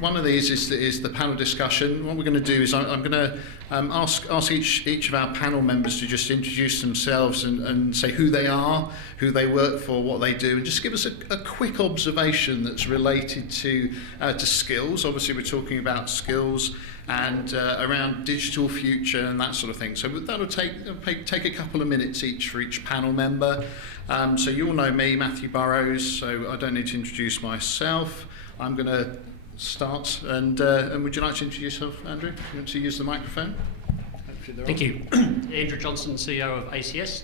One of these is the panel discussion. What we're going to do is I'm going to ask each of our panel members to just introduce themselves and say who they are, who they work for, what they do, and just give us a quick observation that's related to skills. Obviously, we're talking about skills and around digital future and that sort of thing. So that'll take a couple of minutes each for each panel member. So you all know me, Matthew Burrows, so I don't need to introduce myself. I'm going to start, and would you like to introduce yourself, Andrew? You want to use the microphone? Thank you. Andrew Johnson, CEO of ACS.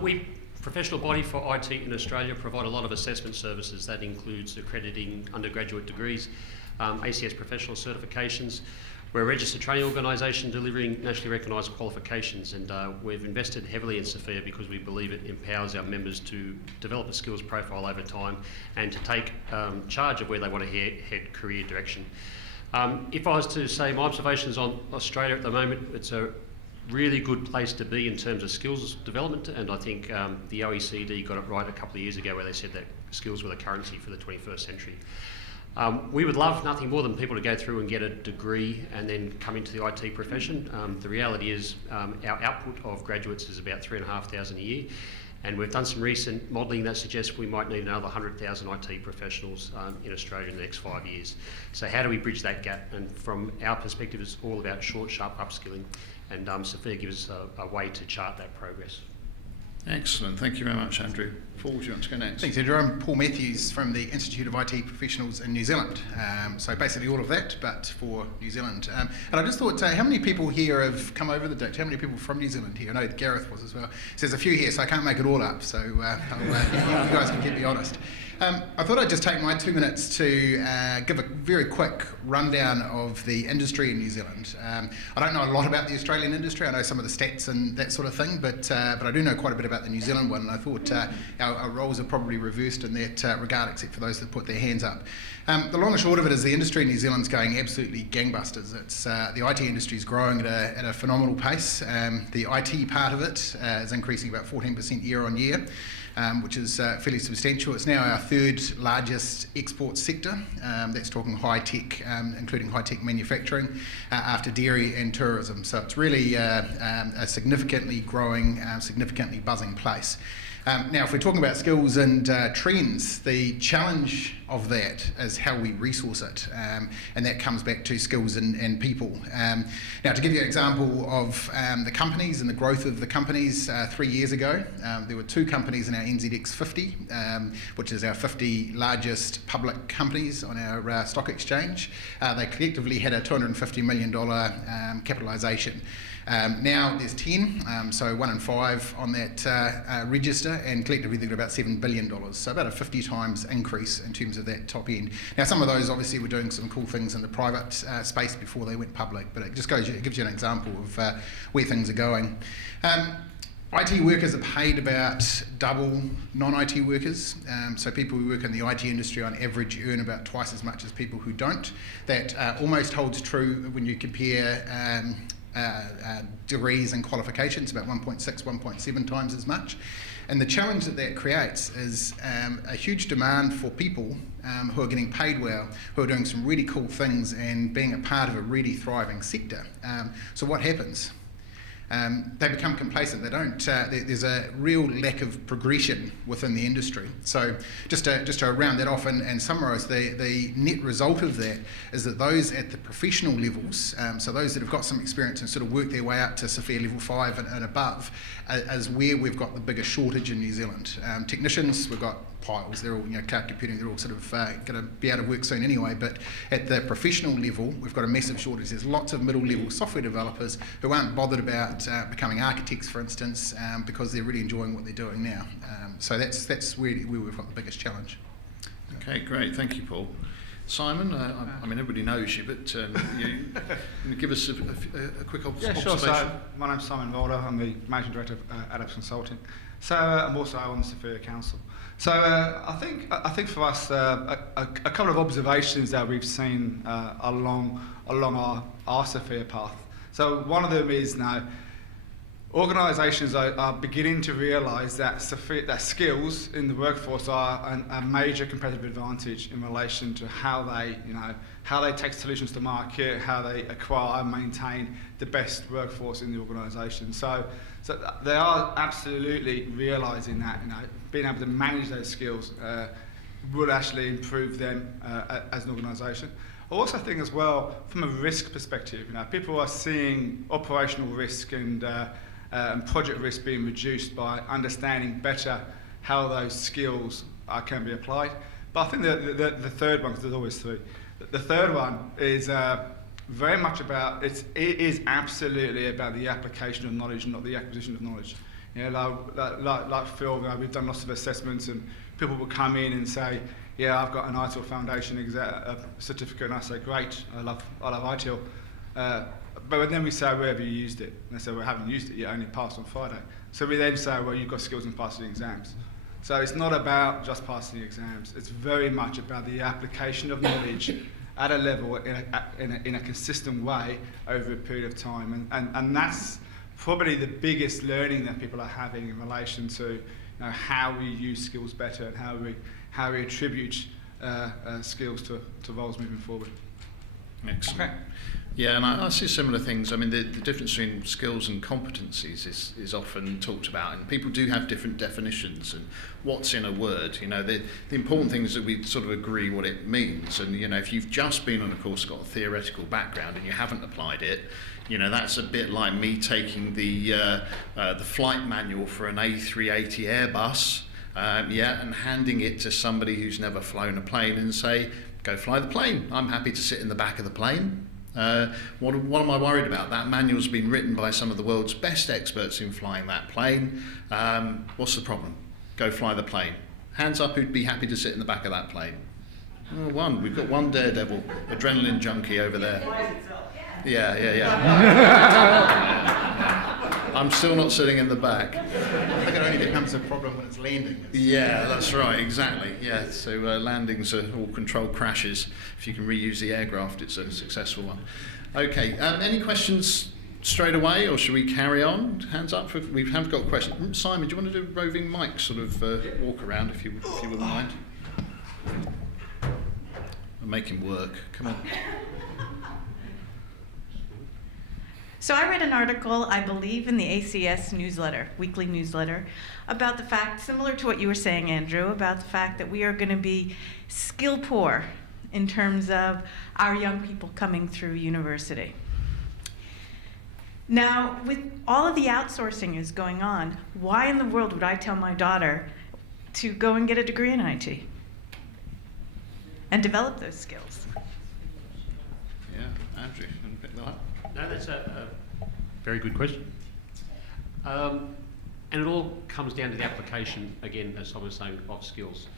We, professional body for IT in Australia, provide a lot of assessment services. That includes accrediting undergraduate degrees, ACS professional certifications. We're a registered training organisation delivering nationally recognised qualifications, and we've invested heavily in SFIA because we believe it empowers our members to develop a skills profile over time and to take charge of where they want to head career direction. If I was to say my observations on Australia at the moment, it's a really good place to be in terms of skills development, and I think the OECD got it right a couple of years ago where they said that skills were the currency for the 21st century. We would love nothing more than people to go through and get a degree and then come into the IT profession. The reality is our output of graduates is about 3,500 a year, and we've done some recent modelling that suggests we might need another 100,000 IT professionals in Australia in the next 5 years. So how do we bridge that gap? And from our perspective, it's all about short, sharp upskilling, and SFIA gives us a way to chart that progress. Excellent, thank you very much, Andrew. Paul, do you want to go next? Thanks, Andrew. I'm Paul Matthews from the Institute of IT Professionals in New Zealand. So basically all of that, but for New Zealand. And I just thought, how many people here have come over the ditch? How many people from New Zealand here? I know Gareth was as well. So there's a few here, so I can't make it all up, so you guys can keep me honest. I thought I'd just take my 2 minutes to give a very quick rundown of the industry in New Zealand. I don't know a lot about the Australian industry. I know some of the stats and that sort of thing, but I do know quite a bit about the New Zealand one, and I thought our roles are probably reversed in that regard, except for those that put their hands up. The long and short of it is the industry in New Zealand's going absolutely gangbusters. It's the IT industry is growing at a phenomenal pace. The IT part of it is increasing about 14% year on year. Which is fairly substantial. It's now our third largest export sector. That's talking high tech, including high tech manufacturing, after dairy and tourism. So it's really a significantly growing, significantly buzzing place. Now, if we're talking about skills and trends, the challenge of that is how we resource it, and that comes back to skills and people. Now, to give you an example of the companies and the growth of the companies, 3 years ago, there were 2 companies in our NZX 50, which is our 50 largest public companies on our stock exchange. They collectively had a $250 million capitalisation. Now there's 10, so 1 in 5 on that register, and collectively they've got about $7 billion, so about a 50 times increase in terms of that top end. Now some of those obviously were doing some cool things in the private space before they went public, but it gives you an example of where things are going. IT workers are paid about double non-IT workers, so people who work in the IT industry on average earn about twice as much as people who don't. That almost holds true when you compare degrees and qualifications, about 1.6, 1.7 times as much. And the challenge that creates is a huge demand for people who are getting paid well, who are doing some really cool things and being a part of a really thriving sector. So what happens? They become complacent. They don't. There's a real lack of progression within the industry. So just to round that off and summarise, the net result of that is that those at the professional levels, so those that have got some experience and sort of work their way up to SFIA level 5 and above, is where we've got the biggest shortage in New Zealand. Technicians, we've got piles. They're all, cloud computing. They're all sort of going to be out of work soon anyway. But at the professional level, we've got a massive shortage. There's lots of middle-level software developers who aren't bothered about becoming architects, for instance, because they're really enjoying what they're doing now. So that's really where we've got the biggest challenge. Okay, great. Thank you, Paul. Simon, I mean, everybody knows you, but you give us a quick observation. Yeah, sure. So my name's Simon Mulder. I'm the Managing Director of Adams Consulting. So I'm also on the SFIA Council. So I think for us, a couple of observations that we've seen along our SFIA path. So one of them is now organisations are beginning to realise that skills in the workforce are a major competitive advantage in relation to how they how they take solutions to market, how they acquire and maintain the best workforce in the organisation. So they are absolutely realising that, being able to manage those skills will actually improve them as an organisation. I also think as well, from a risk perspective, people are seeing operational risk and project risk being reduced by understanding better how those skills can be applied. But I think the third one, because there's always three, the third one is very much about, it is absolutely about the application of knowledge, not the acquisition of knowledge. Like Phil, we've done lots of assessments, and people will come in and say, yeah, I've got an ITIL Foundation certificate, and I say, great, I love ITIL. But then we say, where have you used it? And they say, well, I haven't used it yet, I only passed on Friday. So we then say, well, you've got skills in passing exams. So it's not about just passing the exams. It's very much about the application of knowledge at a level, in a consistent way over a period of time. And that's probably the biggest learning that people are having in relation to how we use skills better and how we attribute skills to roles moving forward. Excellent. Okay. Yeah, and I see similar things. I mean, the difference between skills and competencies is often talked about, and people do have different definitions and what's in a word. The important thing is that we sort of agree what it means. And, if you've just been on a course, got a theoretical background, and you haven't applied it, that's a bit like me taking the flight manual for an A380 Airbus, and handing it to somebody who's never flown a plane and say, go fly the plane. I'm happy to sit in the back of the plane. What am I worried about? That manual's been written by some of the world's best experts in flying that plane. What's the problem? Go fly the plane. Hands up who'd be happy to sit in the back of that plane. Oh, one. We've got one daredevil, adrenaline junkie over there. Yeah. I'm still not sitting in the back. I think it only becomes a problem when it's landing. Yeah, that's right, exactly. Yeah, so landings are all controlled crashes. If you can reuse the aircraft, it's a successful one. Okay, any questions straight away, or should we carry on? Hands up. We have got questions. Simon, do you want to do a roving mic sort of walk around, if you wouldn't mind? I'll make him work. Come on. So I read an article, I believe, in the ACS newsletter, weekly newsletter, about the fact, similar to what you were saying, Andrew, about the fact that we are going to be skill poor in terms of our young people coming through university. Now, with all of the outsourcing is going on, why in the world would I tell my daughter to go and get a degree in IT and develop those skills? Yeah, Andrew, you want to pick that up? No, that's a very good question. And it all comes down to the application, again, as Simon was saying, of skills.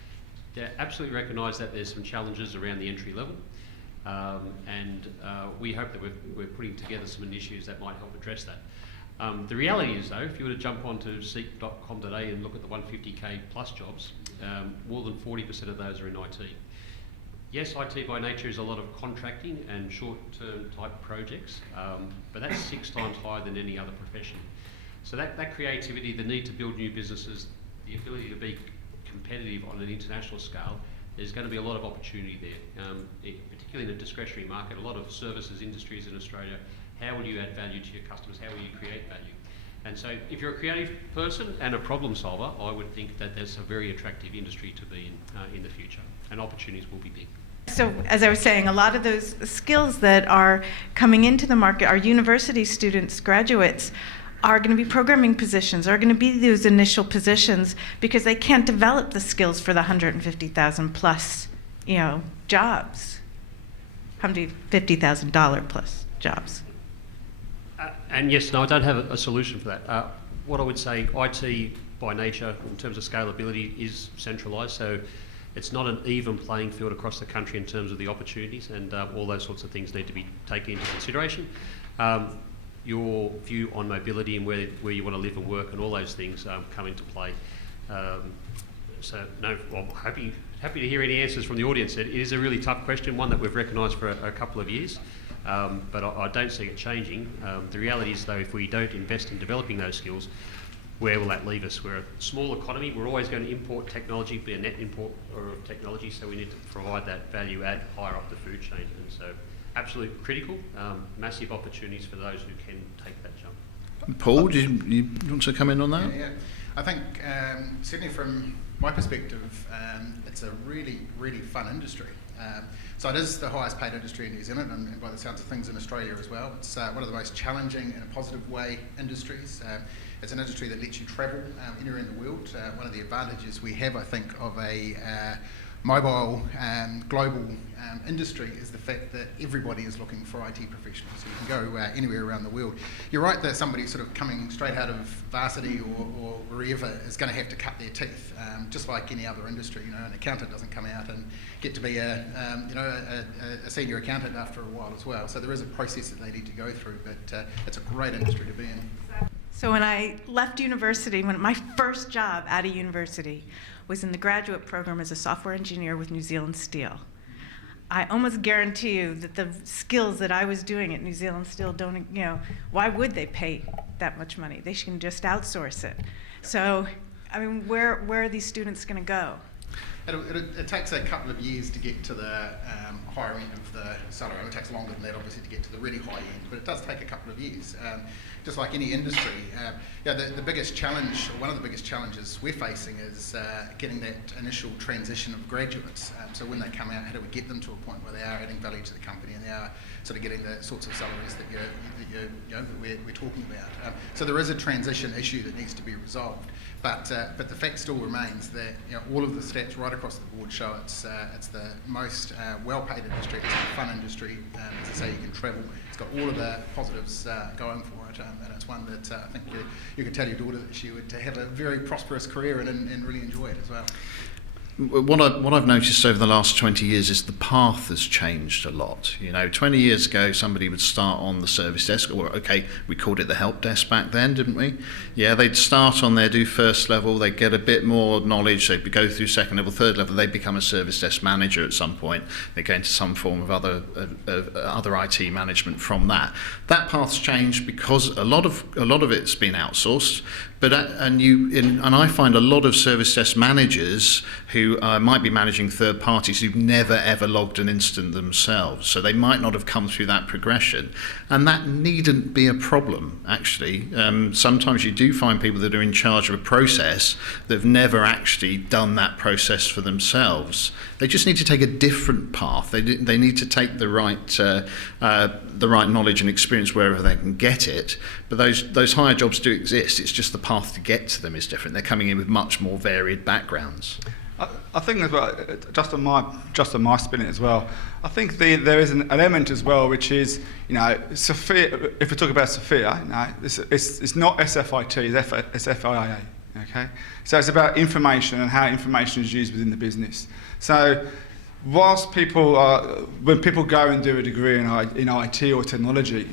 They absolutely recognise that there's some challenges around the entry level, and we hope that we're putting together some initiatives that might help address that. The reality is, though, if you were to jump onto seek.com.au and look at the 150k plus jobs, more than 40% of those are in IT. Yes, IT by nature is a lot of contracting and short-term type projects, but that's 6 times higher than any other profession. So that creativity, the need to build new businesses, the ability to be competitive on an international scale, there's going to be a lot of opportunity there, particularly in the discretionary market. A lot of services industries in Australia, how will you add value to your customers? How will you create value? And so if you're a creative person and a problem solver, I would think that that's a very attractive industry to be in the future, and opportunities will be big. So, as I was saying, a lot of those skills that are coming into the market, our university students, graduates, are going to be programming positions, are going to be those initial positions, because they can't develop the skills for the 150,000 plus, jobs, $150,000 plus jobs. And yes, no, I don't have a solution for that. What I would say, IT by nature, in terms of scalability, is centralised. So it's not an even playing field across the country in terms of the opportunities, and all those sorts of things need to be taken into consideration. Your view on mobility and where you want to live and work and all those things come into play. So no, well, happy to hear any answers from the audience. It is a really tough question, one that we've recognised for a couple of years, but I don't see it changing. The reality is, though, if we don't invest in developing those skills, where will that leave us? We're a small economy. We're always going to import technology, be a net importer of technology, so we need to provide that value add higher up the food chain. And so absolutely critical, massive opportunities for those who can take that jump. Paul, do you want to come in on that? Yeah. I think certainly from my perspective, it's a really, really fun industry. So it is the highest paid industry in New Zealand, and by the sounds of things in Australia as well. It's one of the most challenging in a positive way industries. It's an industry that lets you travel anywhere in the world. One of the advantages we have, I think, of a mobile global industry is the fact that everybody is looking for IT professionals. So you can go anywhere around the world. You're right that somebody sort of coming straight out of varsity or wherever is going to have to cut their teeth, just like any other industry. You know, an accountant doesn't come out and get to be a senior accountant after a while as well. So there is a process that they need to go through, but it's a great industry to be in. So when I left university, my first job out of university was in the graduate program as a software engineer with New Zealand Steel. I almost guarantee you that the skills that I was doing at New Zealand Steel don't, why would they pay that much money? They can just outsource it. So, I mean, where are these students going to go? It takes a couple of years to get to the higher end of the salary. It takes longer than that, obviously, to get to the really high end, but it does take a couple of years. Just like any industry, the biggest challenge, or one of the biggest challenges we're facing is getting that initial transition of graduates. So when they come out, how do we get them to a point where they are adding value to the company and they are sort of getting the sorts of salaries that we're talking about. So there is a transition issue that needs to be resolved. But the fact still remains that all of the stats right across the board show it's the most well-paid industry. It's a fun industry. As I say, you can travel. It's got all of the positives going for it, and it's one that I think you could tell your daughter that she would have a very prosperous career and really enjoy it as well. What I've noticed over the last 20 years is the path has changed a lot. 20 years ago, somebody would start on the service desk, or we called it the help desk back then, didn't we? Yeah, they'd start on there, do first level, they'd get a bit more knowledge, they'd go through second level, third level, they'd become a service desk manager at some point. They go into some form of other IT management from that. That path's changed because a lot of it's been outsourced. But and I find a lot of service desk managers who might be managing third parties who've never ever logged an incident themselves, so they might not have come through that progression, and that needn't be a problem actually. Sometimes you do find people that are in charge of a process that have never actually done that process for themselves. They just need to take a different path. They need to take the right knowledge and experience wherever they can get it. But those higher jobs do exist. It's just the path to get to them is different. They're coming in with much more varied backgrounds. I think as well, just on my spin as well, I think there is an element as well, which is, SFIA, if we talk about SFIA, it's not SFIT, it's SFIA, okay? So it's about information and how information is used within the business. So whilst when people go and do a degree in IT or technology,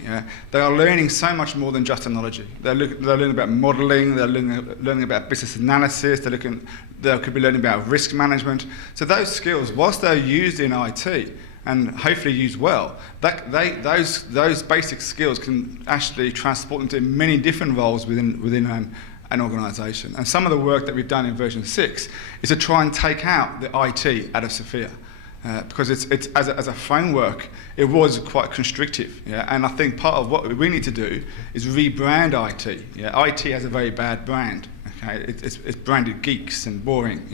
they are learning so much more than just technology. They're learning about modelling, they're learning about business analysis, they could be learning about risk management. So those skills, whilst they're used in IT, and hopefully used well, those basic skills can actually transport them to many different roles within an organisation. And some of the work that we've done in version 6 is to try and take out the IT out of SFIA. Because it's as a framework, it was quite constrictive, and I think part of what we need to do is rebrand IT. IT has a very bad brand. Okay, it's branded geeks and boring.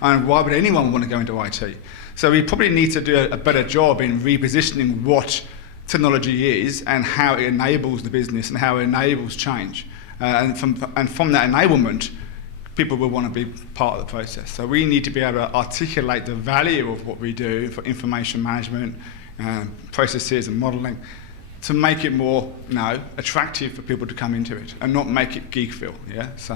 And why would anyone want to go into IT? So we probably need to do a better job in repositioning what technology is and how it enables the business and how it enables change. And from that enablement, people will want to be part of the process. So we need to be able to articulate the value of what we do for information management, processes and modelling, to make it more attractive for people to come into it and not make it geekville. So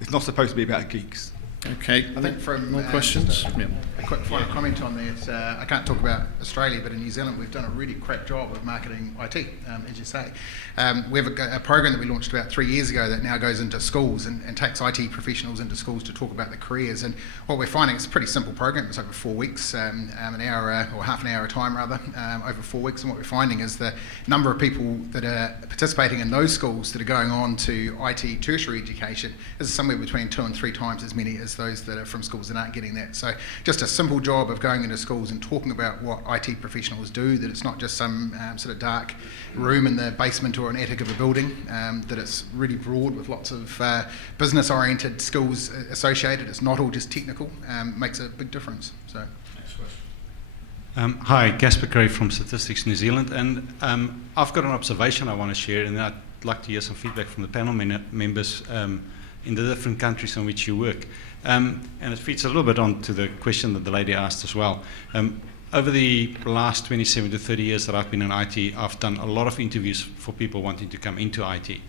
it's not supposed to be about geeks. Okay. I think from more questions. just Yeah. a quick final comment on that. I can't talk about Australia, but in New Zealand we've done a really crap job of marketing IT, as you say. We have a program that we launched about 3 years ago that now goes into schools and takes IT professionals into schools to talk about their careers. And what we're finding, it's a pretty simple program. It's over 4 weeks, an hour or half an hour of time rather, over 4 weeks. And what we're finding is the number of people that are participating in those schools that are going on to IT tertiary education is somewhere between 2 and 3 times as many as those that are from schools that aren't getting that. So just a simple job of going into schools and talking about what IT professionals do, that it's not just some sort of dark room in the basement or an attic of a building, that it's really broad with lots of business-oriented skills associated. It's not all just technical, makes a big difference. So. Next question. Hi, Gasper Gray from Statistics New Zealand, and I've got an observation I want to share, and I'd like to hear some feedback from the panel members in the different countries in which you work. And it feeds a little bit on to the question that the lady asked as well. Over the last 27 to 30 years that I've been in IT, I've done a lot of interviews for people wanting to come into IT.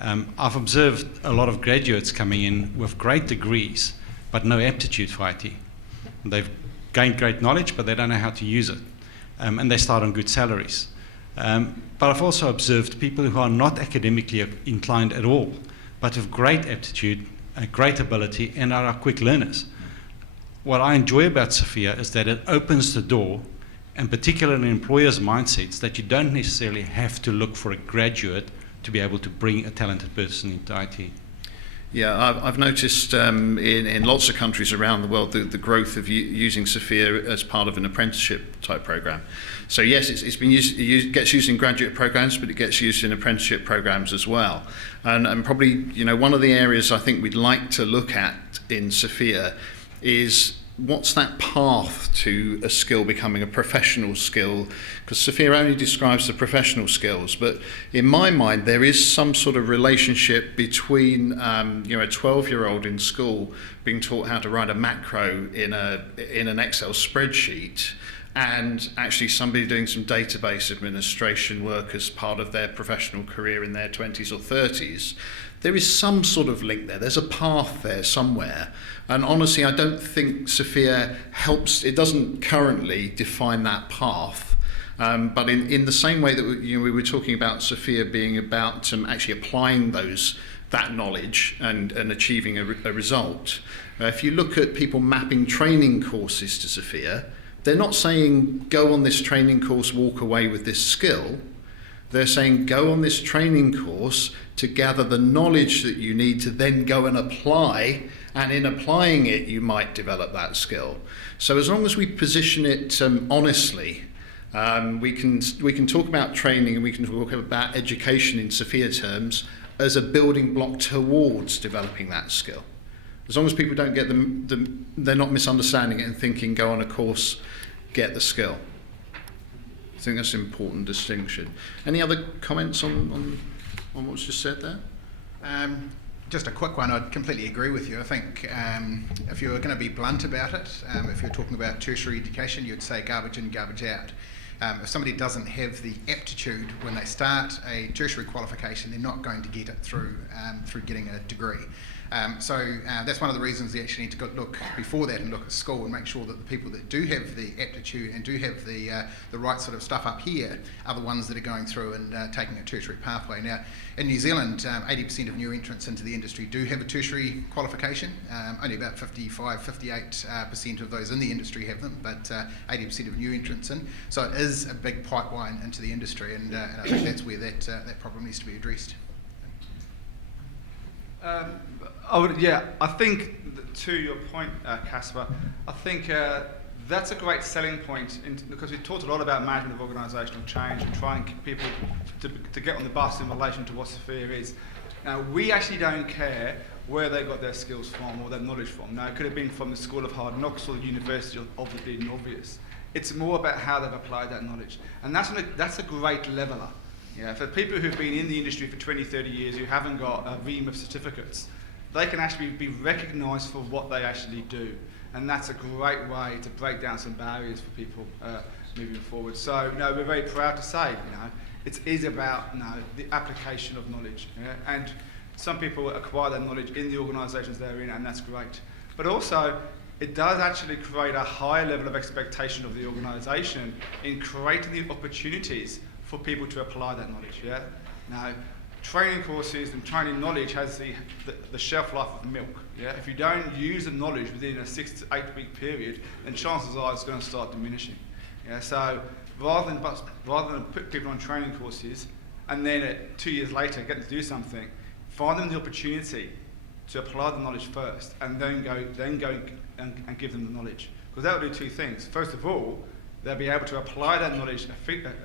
I've observed a lot of graduates coming in with great degrees, but no aptitude for IT. They've gained great knowledge, but they don't know how to use it. And they start on good salaries. But I've also observed people who are not academically inclined at all, but have great aptitude, great ability, and are quick learners. What I enjoy about SFIA is that it opens the door, and particularly in employers' mindsets, that you don't necessarily have to look for a graduate to be able to bring a talented person into IT. Yeah, I've noticed in lots of countries around the world the growth of using SFIA as part of an apprenticeship type program. So yes, it's been gets used in graduate programs, but it gets used in apprenticeship programs as well. And probably one of the areas I think we'd like to look at in SFIA is what's that path to a skill becoming a professional skill? Because SFIA only describes the professional skills, but in my mind there is some sort of relationship between a 12-year-old in school being taught how to write a macro in an Excel spreadsheet, and actually somebody doing some database administration work as part of their professional career in their 20s or 30s. There is some sort of link there. There's a path there somewhere. And honestly, I don't think SFIA helps. It doesn't currently define that path. But in the same way that we were talking about SFIA being about actually applying that knowledge and achieving a result, if you look at people mapping training courses to SFIA, they're not saying go on this training course, walk away with this skill. They're saying go on this training course to gather the knowledge that you need to then go and apply, and in applying it you might develop that skill. So as long as we position it honestly, we can talk about training and we can talk about education in SFIA terms as a building block towards developing that skill. As long as people don't get they're not misunderstanding it and thinking go on a course, get the skill. I think that's an important distinction. Any other comments on what's just said there? Just a quick one. I'd completely agree with you. I think if you were going to be blunt about it, if you're talking about tertiary education, you'd say garbage in, garbage out. If somebody doesn't have the aptitude when they start a tertiary qualification, they're not going to get it through getting a degree. So that's one of the reasons they actually need to look before that and look at school and make sure that the people that do have the aptitude and do have the right sort of stuff up here are the ones that are going through and taking a tertiary pathway. Now, in New Zealand, 80% of new entrants into the industry do have a tertiary qualification. Only about 58% of those in the industry have them, but 80% of new entrants in. So it is a big pipeline into the industry, and I think that's where that problem needs to be addressed. I think to your point, Casper, I think that's a great selling point because we talked a lot about management of organisational change and trying people to get on the bus in relation to what SFIA is. Now, we actually don't care where they got their skills from or their knowledge from. Now, it could have been from the School of Hard Knocks or the University of the Bleeding Obvious. It's more about how they've applied that knowledge. And that's a great leveller. Yeah, for people who've been in the industry for 20, 30 years who haven't got a ream of certificates, they can actually be recognised for what they actually do. And that's a great way to break down some barriers for people moving forward. So, we're very proud to say, it is about the application of knowledge. Yeah? And some people acquire that knowledge in the organisations they're in, and that's great. but also it does actually create a higher level of expectation of the organisation in creating the opportunities for people to apply that knowledge. Yeah. Now, training courses and training knowledge has the shelf life of milk. Yeah. If you don't use the knowledge within a 6 to 8 week period, then chances are it's going to start diminishing. Yeah. So rather than put people on training courses and then 2 years later get them to do something, find them the opportunity to apply the knowledge first, and then go and give them the knowledge. Because that will do two things. First of all, they'll be able to apply that knowledge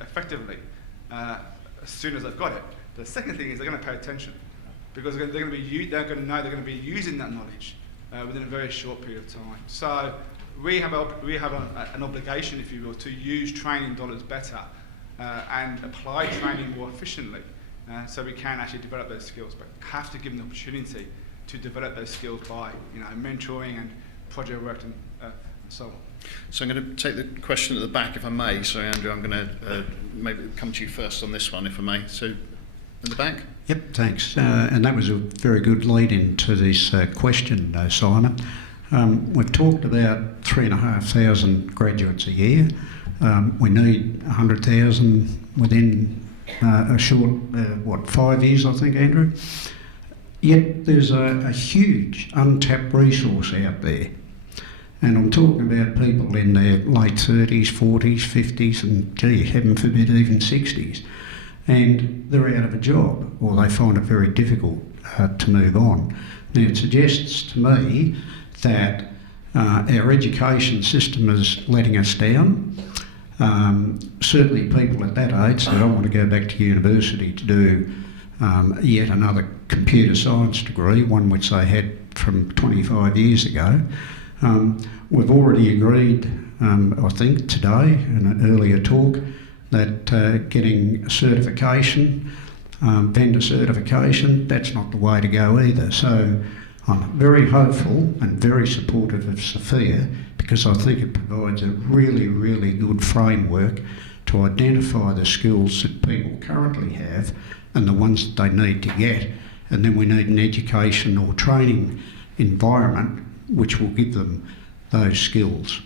effectively as soon as they've got it. The second thing is they're going to pay attention, because they're going to know they're going to be using that knowledge within a very short period of time. So we have an obligation, if you will, to use training dollars better and apply training more efficiently, so we can actually develop those skills. But have to give them the opportunity to develop those skills by, mentoring and project work and so on. So I'm going to take the question at the back, if I may. Sorry, Andrew, I'm going to maybe come to you first on this one, if I may. So, in the back. Yep, thanks. And that was a very good lead into this question, Simon. We've talked about 3,500 graduates a year. We need 100,000 within a short, 5 years, I think, Andrew? Yet there's a huge untapped resource out there. And I'm talking about people in their late 30s, 40s, 50s, and gee, heaven forbid, even 60s. And they're out of a job, or they find it very difficult to move on. Now, it suggests to me that our education system is letting us down. Certainly people at that age that don't want to go back to university to do yet another computer science degree, one which they had from 25 years ago. We've already agreed, I think today in an earlier talk, that getting certification, vendor certification, that's not the way to go either. So I'm very hopeful and very supportive of SFIA, because I think it provides a really, really good framework to identify the skills that people currently have and the ones that they need to get. And then we need an education or training environment which will give them those skills.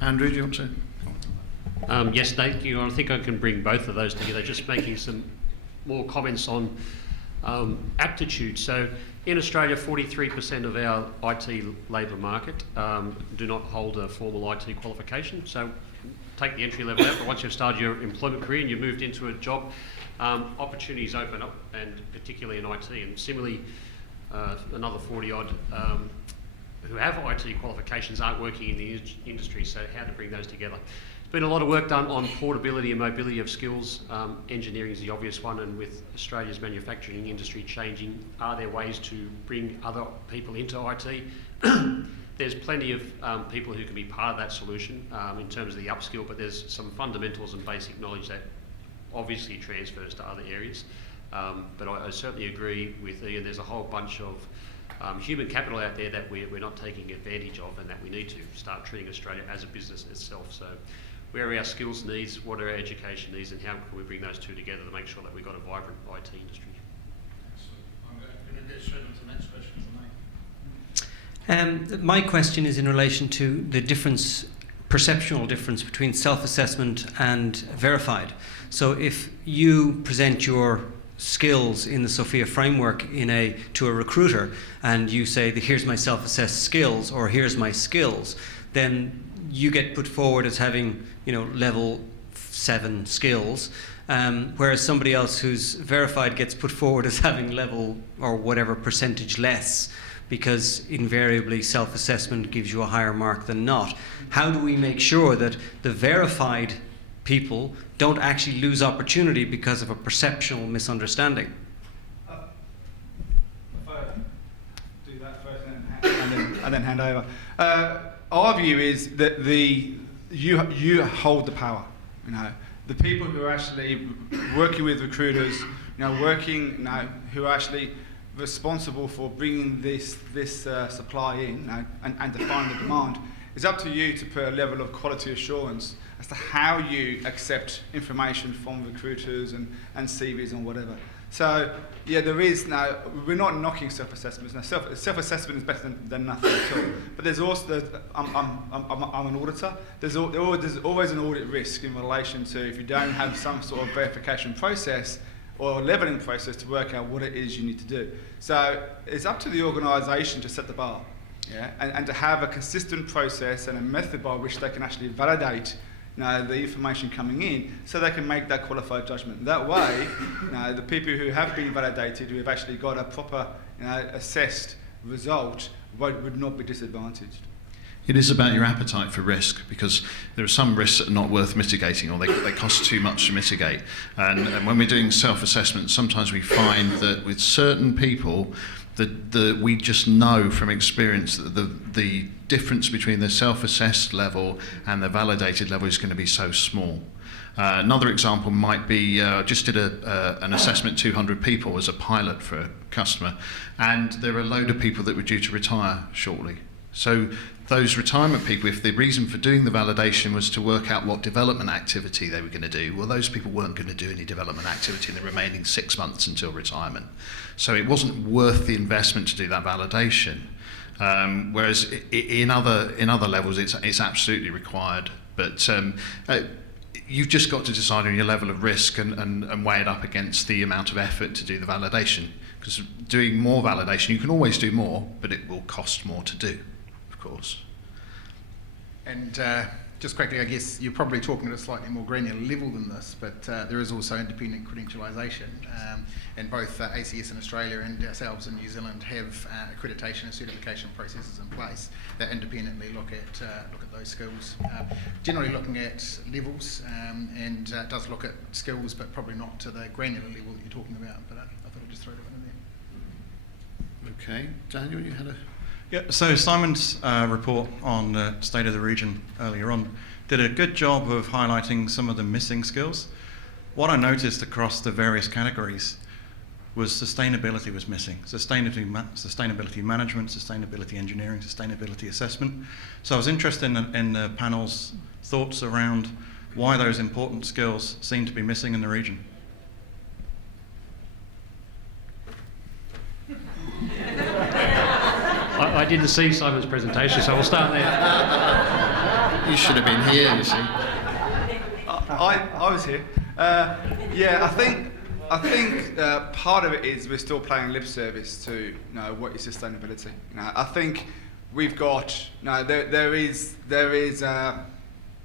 Andrew, do you want to? Yes, thank you. I think I can bring both of those together, just making some more comments on aptitude. So in Australia, 43% of our IT labour market do not hold a formal IT qualification. So take the entry level out, but once you've started your employment career and you've moved into a job, opportunities open up, and particularly in IT. And similarly, another 40 odd who have IT qualifications aren't working in the industry, so how to bring those together. There's been a lot of work done on portability and mobility of skills. Engineering is the obvious one, and with Australia's manufacturing industry changing, are there ways to bring other people into IT? There's plenty of people who can be part of that solution in terms of the upskill, but there's some fundamentals and basic knowledge that obviously transfers to other areas. But I certainly agree with Ian, there's a whole bunch of human capital out there that we're not taking advantage of, and that we need to start treating Australia as a business itself. So where are our skills needs, what are our education needs, and how can we bring those two together to make sure that we've got a vibrant IT industry? I'm going to get straight on to the next question. My question is in relation to the perceptual difference between self-assessment and verified. So if you present your skills in the SFIA framework to a recruiter, and you say that here's my self-assessed skills, or here's my skills, then you get put forward as having level 7 skills, whereas somebody else who's verified gets put forward as having level or whatever percentage less, because invariably self-assessment gives you a higher mark than not. How do we make sure that the verified people don't actually lose opportunity because of a perceptual misunderstanding? If I do that first and then hand over. Our view is that you hold the power. The people who are actually working with recruiters, who are actually responsible for bringing this supply in and defining the demand. It's up to you to put a level of quality assurance as to how you accept information from recruiters and CVs and whatever. So yeah, there is now. We're not knocking self-assessments. Now, self-assessment is better than nothing at all. But there's also I'm an auditor. There's always an audit risk in relation to if you don't have some sort of verification process or levelling process to work out what it is you need to do. So it's up to the organisation to set the bar, yeah, and to have a consistent process and a method by which they can actually validate the information coming in, so they can make that qualified judgment. That way, the people who have been validated, who have actually got a proper, assessed result, would not be disadvantaged. It is about your appetite for risk, because there are some risks that are not worth mitigating, or they cost too much to mitigate. And when we're doing self-assessment, sometimes we find that with certain people, that we just know from experience that the difference between the self-assessed level and the validated level is going to be so small. Another example might be, just did an assessment, 200 people as a pilot for a customer, and there are a load of people that were due to retire shortly. So those retirement people, if the reason for doing the validation was to work out what development activity they were going to do, well, those people weren't going to do any development activity in the remaining 6 months until retirement. So it wasn't worth the investment to do that validation. Whereas in other levels, it's absolutely required. But you've just got to decide on your level of risk and weigh it up against the amount of effort to do the validation. Because doing more validation, you can always do more, but it will cost more to do, of course. And just quickly, I guess you're probably talking at a slightly more granular level than this, but there is also independent credentialisation, and both ACS in Australia and ourselves in New Zealand have accreditation and certification processes in place that independently look at those skills. Generally looking at levels, and does look at skills, but probably not to the granular level that you're talking about. But I thought I'd just throw that one in there. Okay, Daniel, you had a... Yeah, so Simon's report on the state of the region earlier on did a good job of highlighting some of the missing skills. What I noticed across the various categories was sustainability was missing. Sustainability management, sustainability engineering, sustainability assessment. So I was interested in the panel's thoughts around why those important skills seem to be missing in the region. I didn't see Simon's presentation, so we'll start there. You should have been here, you see. I was here. Yeah, I think part of it is we're still paying lip service to what is sustainability. I think we've got there is a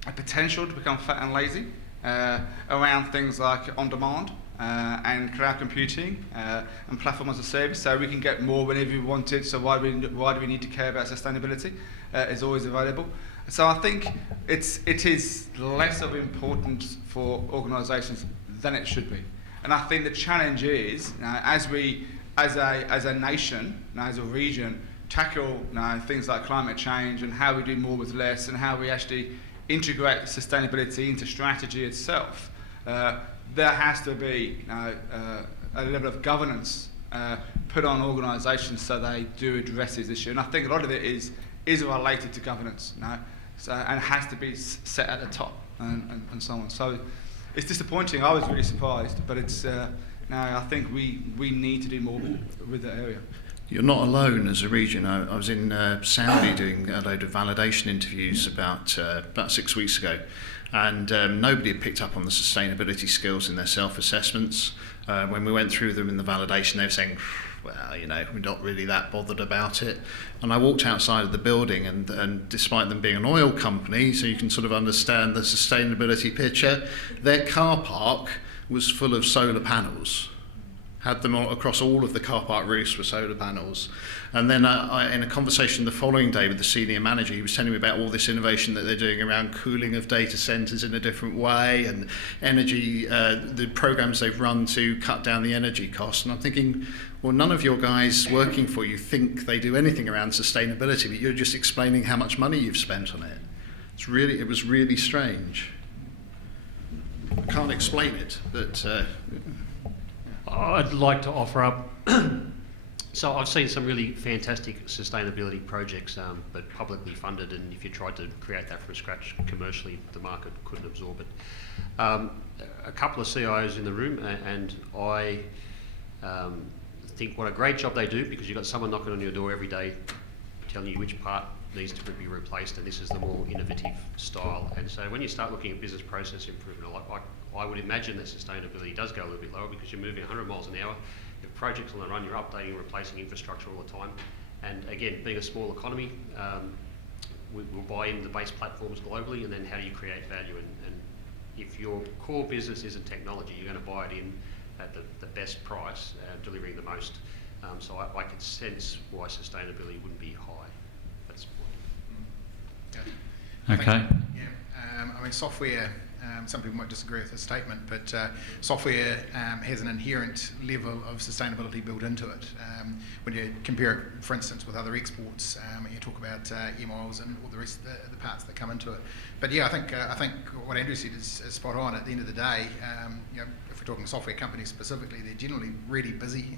potential to become fat and lazy around things like on demand. And cloud computing and platform as a service, so we can get more whenever we want it. So why do we need to care about sustainability? It's always available. So I think it is less of importance for organisations than it should be. And I think the challenge is as a nation, as a region, tackle things like climate change and how we do more with less, and how we actually integrate sustainability into strategy itself. There has to be a level of governance put on organisations so they do address this issue. And I think a lot of it is related to governance, and has to be set at the top and so on. So it's disappointing. I was really surprised, but it's I think we need to do more with that area. You're not alone as a region. I was in Saudi doing a load of validation interviews about 6 weeks ago, and nobody had picked up on the sustainability skills in their self-assessments. When we went through them in the validation, they were saying, well, we're not really that bothered about it. And I walked outside of the building, and despite them being an oil company, so you can sort of understand the sustainability picture, their car park was full of solar panels. Had them all, across all of the car park roofs were solar panels. And then in a conversation the following day with the senior manager, he was telling me about all this innovation that they're doing around cooling of data centres in a different way, and energy, the programs they've run to cut down the energy costs. And I'm thinking, well, none of your guys working for you think they do anything around sustainability, but you're just explaining how much money you've spent on it. It was really strange. I can't explain it, but... I'd like to offer up, so I've seen some really fantastic sustainability projects, but publicly funded, and if you tried to create that from scratch commercially, the market couldn't absorb it. A couple of CIOs in the room, and I think what a great job they do, because you've got someone knocking on your door every day telling you which part needs to be replaced, and this is the more innovative style. And so when you start looking at business process improvement, I would imagine that sustainability does go a little bit lower, because you're moving 100 miles an hour. You have projects on the run, you're updating and replacing infrastructure all the time. And again, being a small economy, we'll buy in the base platforms globally, and then how do you create value? And if your core business isn't technology, you're going to buy it in at the best price, delivering the most. So I could sense why sustainability wouldn't be high. That's Yeah. Okay. Yeah. I mean, software, some people might disagree with this statement, but software has an inherent level of sustainability built into it. When you compare it, for instance, with other exports, you talk about e-miles and all the rest of the parts that come into it. But yeah, I think what Andrew said is spot on. At the end of the day, if we're talking software companies specifically, they're generally really busy.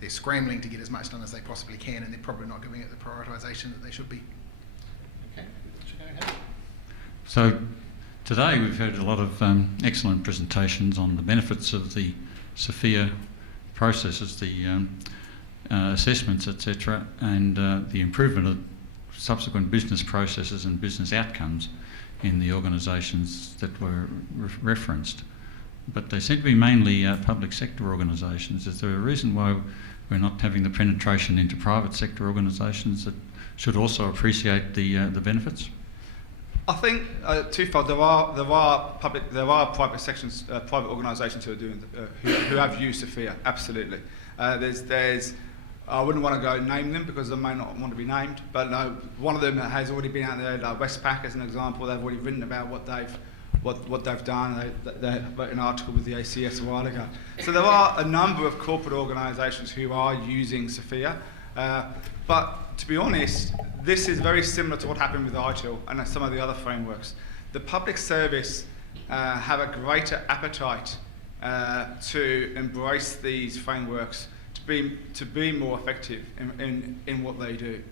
They're scrambling to get as much done as they possibly can, and they're probably not giving it the prioritisation that they should be. Okay, go ahead. So today we've heard a lot of excellent presentations on the benefits of the SFIA processes, the assessments, etc., and the improvement of subsequent business processes and business outcomes in the organisations that were referenced. But they seem to be mainly public sector organisations. Is there a reason why we're not having the penetration into private sector organisations that should also appreciate the benefits? I think twofold. There are private sections, private organisations who are doing who have used SFIA. Absolutely. There's I wouldn't want to go name them because they may not want to be named, but no, one of them has already been out there. Like Westpac, as an example, they've already written about what they've done. They wrote an article with the ACS a while ago. So there are a number of corporate organisations who are using SFIA, but to be honest, this is very similar to what happened with ITIL and some of the other frameworks. The public service have a greater appetite to embrace these frameworks, to be more effective in what they do.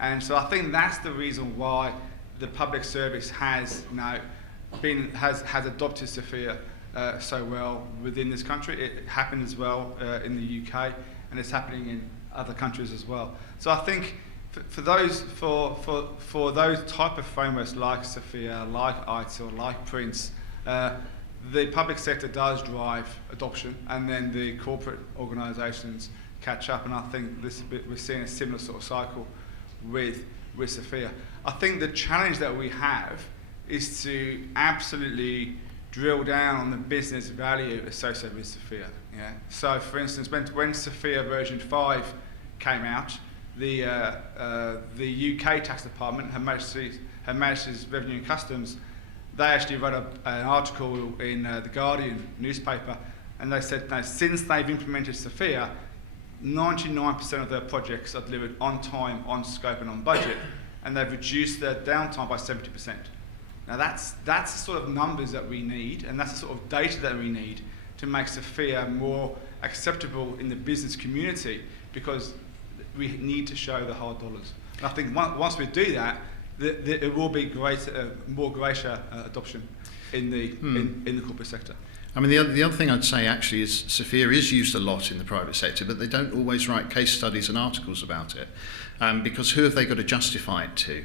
And so I think that's the reason why the public service has now has adopted SFIA so well within this country. It happened as well in the UK, and it's happening in other countries as well. So I think for those type of frameworks like SFIA, like ITIL, like Prince, the public sector does drive adoption, and then the corporate organisations catch up. And I think we're seeing a similar sort of cycle with SFIA. I think the challenge that we have is to absolutely drill down on the business value associated with SFIA. Yeah. So, for instance, when SFIA version 5 came out, the UK tax department, Her Majesty's Revenue and Customs, they actually wrote an article in the Guardian newspaper, and they said that since they've implemented SFIA, 99% of their projects are delivered on time, on scope, and on budget, and they've reduced their downtime by 70%. Now that's the sort of numbers that we need, and that's the sort of data that we need to make SFIA more acceptable in the business community, because we need to show the hard dollars. And I think once we do that, it will be more greater adoption in the corporate sector. I mean, the other thing I'd say actually is SFIA is used a lot in the private sector, but they don't always write case studies and articles about it, because who have they got to justify it to?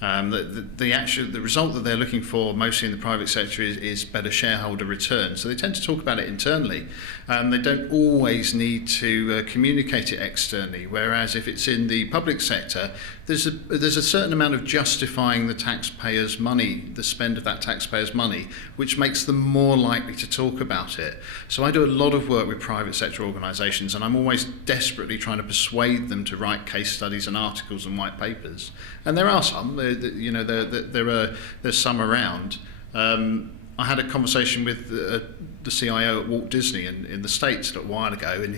The result that they're looking for mostly in the private sector is better shareholder return. So they tend to talk about it internally. They don't always need to communicate it externally. Whereas if it's in the public sector, there's a certain amount of justifying the taxpayers' money, the spend of that taxpayers' money, which makes them more likely to talk about it. So I do a lot of work with private sector organisations, and I'm always desperately trying to persuade them to write case studies and articles and white papers. And there are some. There's some around. I had a conversation with the CIO at Walt Disney in the States a little while ago, and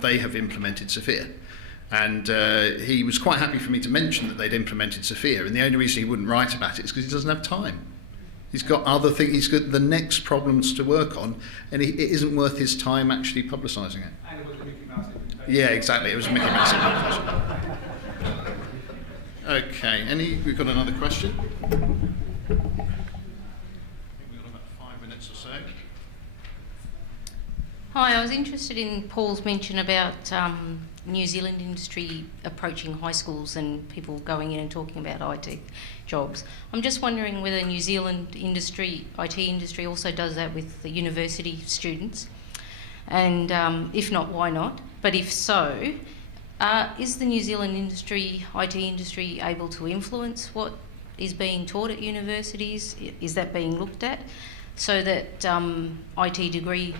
they have implemented SFIA. And he was quite happy for me to mention that they'd implemented SFIA, and the only reason he wouldn't write about it is because he doesn't have time. He's got other things, he's got the next problems to work on, and it isn't worth his time actually publicising it. And it was a Mickey Mouse implementation. Yeah, exactly, it was a Mickey Mouse implementation. Okay, we've got another question. I think we've got about 5 minutes or so. Hi, I was interested in Paul's mention about New Zealand industry approaching high schools and people going in and talking about IT jobs. I'm just wondering whether New Zealand industry, IT industry, also does that with the university students, and if not, why not? But if so, is the New Zealand industry, IT industry, able to influence what is being taught at universities? Is that being looked at so that IT degree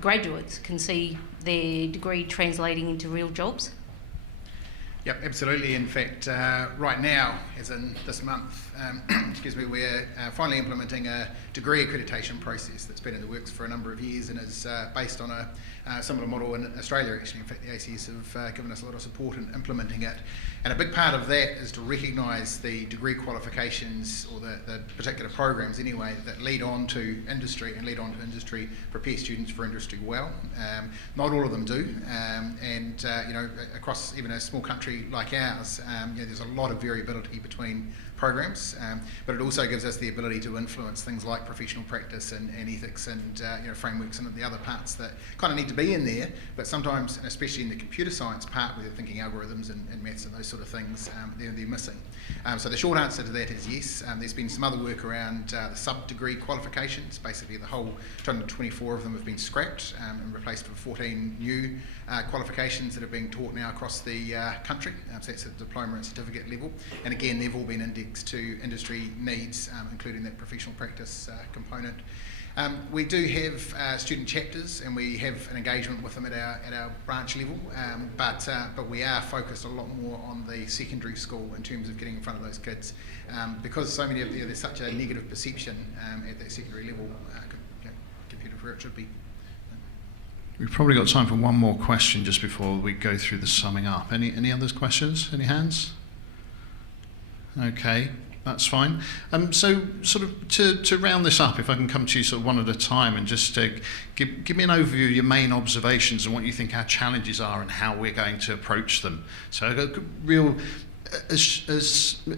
graduates can see their degree translating into real jobs? Yep, absolutely. In fact, right now, as in this month, we're finally implementing a degree accreditation process that's been in the works for a number of years and is based on a similar model in Australia, actually. In fact, the ACS have given us a lot of support in implementing it. And a big part of that is to recognise the degree qualifications, or the particular programs anyway, that lead on to industry and prepare students for industry well. Not all of them do, and across even a small country like ours, there's a lot of variability between programs, but it also gives us the ability to influence things like professional practice and ethics and frameworks and the other parts that kind of need to be in there, but sometimes, and especially in the computer science part where they're thinking algorithms and maths and those sort of things, they're missing. So the short answer to that is yes. There's been some other work around the sub-degree qualifications. Basically the whole 224 of them have been scrapped and replaced with 14 new qualifications that are being taught now across the country. So that's at diploma and certificate level. And again, they've all been indexed to industry needs, including that professional practice component. We do have student chapters, and we have an engagement with them at our branch level, but we are focused a lot more on the secondary school in terms of getting in front of those kids, because so many of there's such a negative perception at that secondary level, compared to where it should be. We've probably got time for one more question just before we go through the summing up. Any other questions? Any hands? Okay, that's fine. So sort of to round this up, if I can come to you sort of one at a time and just give me an overview of your main observations and what you think our challenges are and how we're going to approach them. So a real,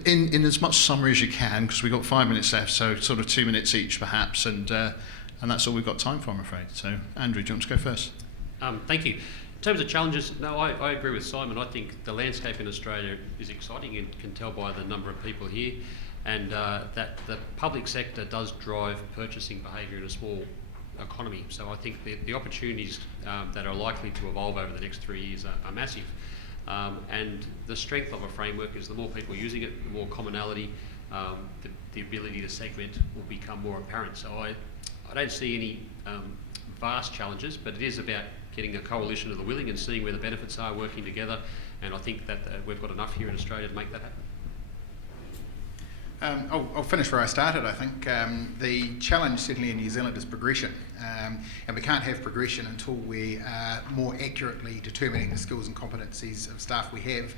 in as much summary as you can, because we've got 5 minutes left, so sort of 2 minutes each perhaps, and that's all we've got time for, I'm afraid. So Andrew, do you want to go first? Thank you. In terms of challenges, no, I agree with Simon. I think the landscape in Australia is exciting. You can tell by the number of people here, and that the public sector does drive purchasing behaviour in a small economy. So I think the opportunities that are likely to evolve over the next 3 years are massive. And the strength of a framework is the more people using it, the more commonality, the ability to segment will become more apparent. So I don't see any vast challenges, but it is about getting a coalition of the willing and seeing where the benefits are, working together, and I think that we've got enough here in Australia to make that happen. I'll finish where I started. I think the challenge certainly in New Zealand is progression, and we can't have progression until we are more accurately determining the skills and competencies of staff we have,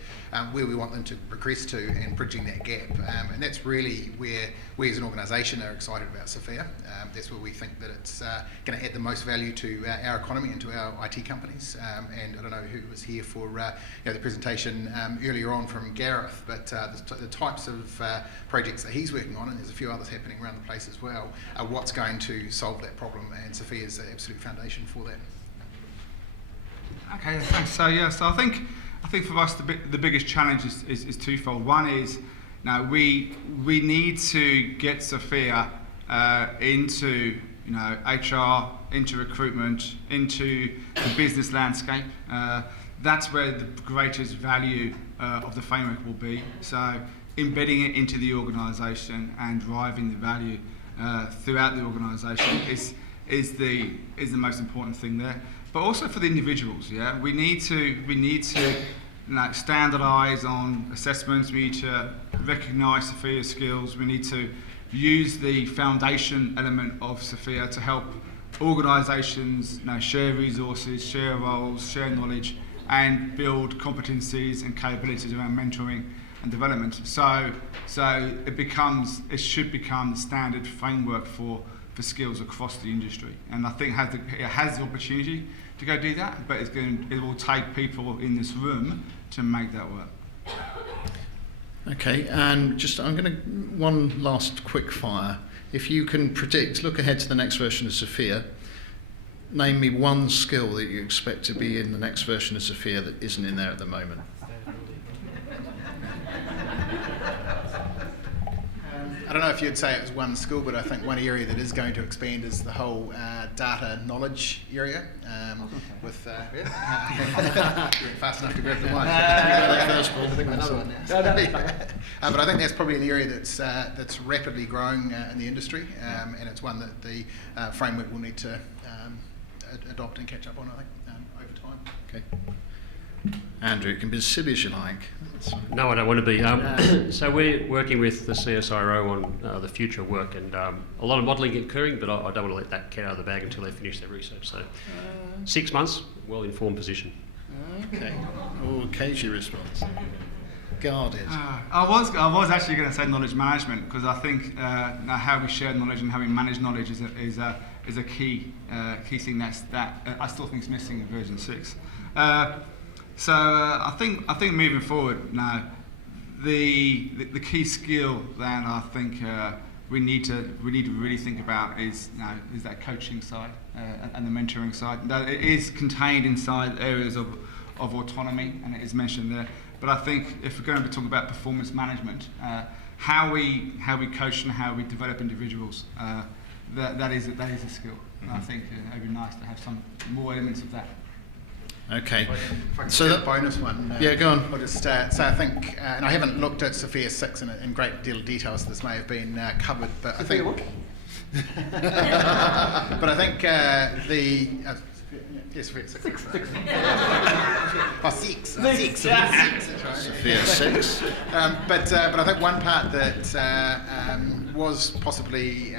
where we want them to progress to, and bridging that gap. And that's really where we as an organisation are excited about SFIA. That's where we think that it's going to add the most value to our economy and to our IT companies. And I don't know who was here for the presentation earlier on from Gareth, but the types of projects that he's working on, and there's a few others happening around the place as well, are what's going to solve that problem, and SFIA is the absolute foundation for that. Okay, thanks. So I think for us the biggest challenge is twofold. One is now we need to get SFIA into HR, into recruitment, into the business landscape. That's where the greatest value of the framework will be. So embedding it into the organisation and driving the value throughout the organisation is the most important thing there. But also for the individuals, we need to standardise on assessments. We need to recognise SFIA skills. We need to use the foundation element of SFIA to help organisations share resources, share roles, share knowledge, and build competencies and capabilities around mentoring and development. So it should become the standard framework for skills across the industry. And I think it has the opportunity to go do that, but it will take people in this room to make that work. Okay, and I'm going to one last quick fire. If you can predict, look ahead to the next version of SFIA, name me one skill that you expect to be in the next version of SFIA that isn't in there at the moment. I don't know if you'd say it was one skill, but I think one area that is going to expand is the whole data knowledge area. With you're fast enough to grab the mic. Another one now. But I think that's probably an area that's rapidly growing in the industry, and it's one that the framework will need to adopt and catch up on, I think, over time. Okay. Andrew, it can be as silly as you like. No, I don't want to be. So we're working with the CSIRO on the future work, and a lot of modelling occurring, but I don't want to let that cat out of the bag until they finish their research. So 6 months, well-informed position. Okay. Oh, cagey response. Guarded. I was actually going to say knowledge management, because I think how we share knowledge and how we manage knowledge is a key thing that I still think is missing in version 6. So I think moving forward now, the key skill that I think we need to really think about is that coaching side and the mentoring side. Now, it is contained inside areas of autonomy, and it is mentioned there. But I think if we're going to be talking about performance management, how we coach and how we develop individuals, that is a skill. And I think it would be nice to have some more elements of that. Okay. If I could So get that a bonus one. Yeah, go on. I'll just say I think, and I haven't looked at SFIA6 in great deal of detail, so this may have been covered, but I think. But I think yes, SFIA6. Six. SFIA6. But I think one part that was possibly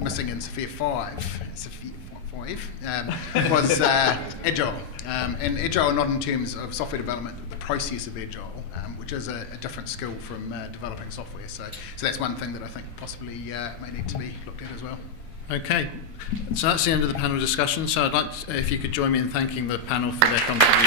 missing in SFIA5 was Agile. And Agile not in terms of software development, the process of Agile, which is a different skill from developing software. So that's one thing that I think possibly may need to be looked at as well. Okay, so that's the end of the panel discussion. So I'd like if you could join me in thanking the panel for their contribution.